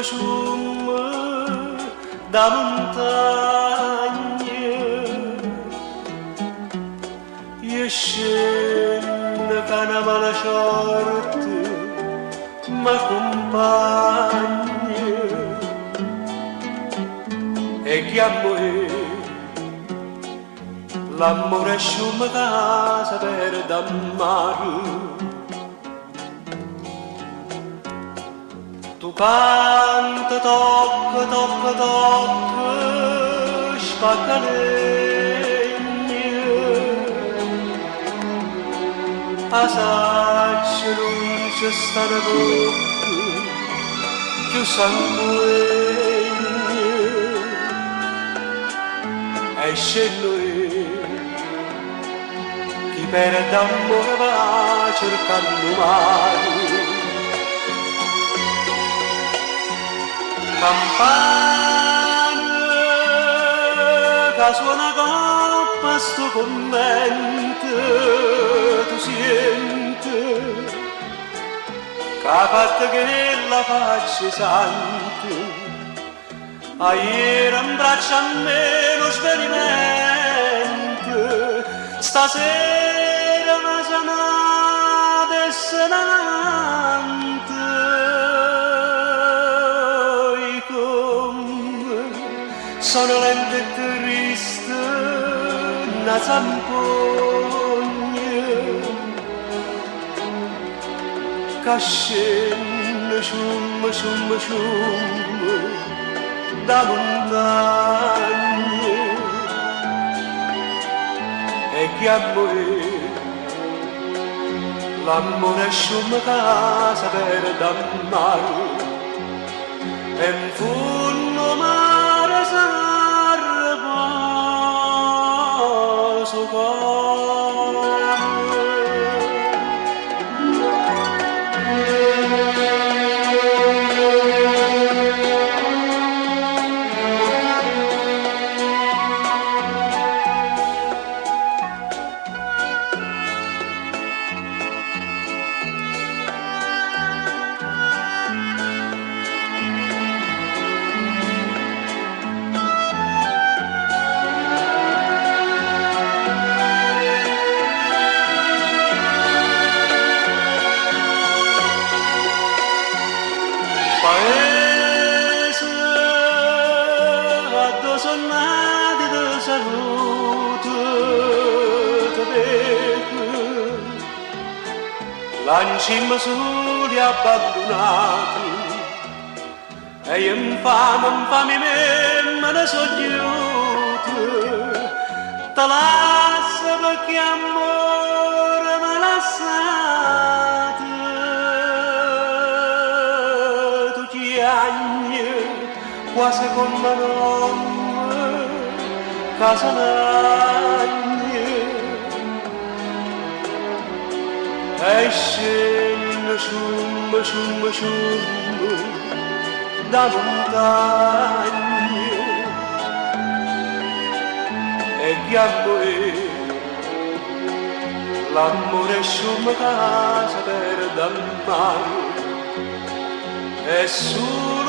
Shum da montagna e scende che una mala sorte m'accompagna e chiamo l'amore sciume casa per d'ammare. Tu canta, tocca, tocca, tocca, spacca legna, assaggia non c'è sta una bocca, più sanguigna, e scendo chi per d'amore va cercando mare. Campana che suona coppa sto convento, tu senti che fatta che la faccia sante, ieri in braccio a me lo svenimento, stasera mi sono dessenante. Sono lento e triste, una zampogna che scende, scium, scium, scium da montagna e chiamo l'amore scium casa per d'ammare e in fondo mare sarà paese addosso nati di salute te vedo l'ancima soli abbandonati e infame me ne soggiuto te lascia perché amore me lasciato quasi con la nonna casa nagna e scende scium, scium, scium da montagna e chiamo l'amore scium casa per d'ammare e solo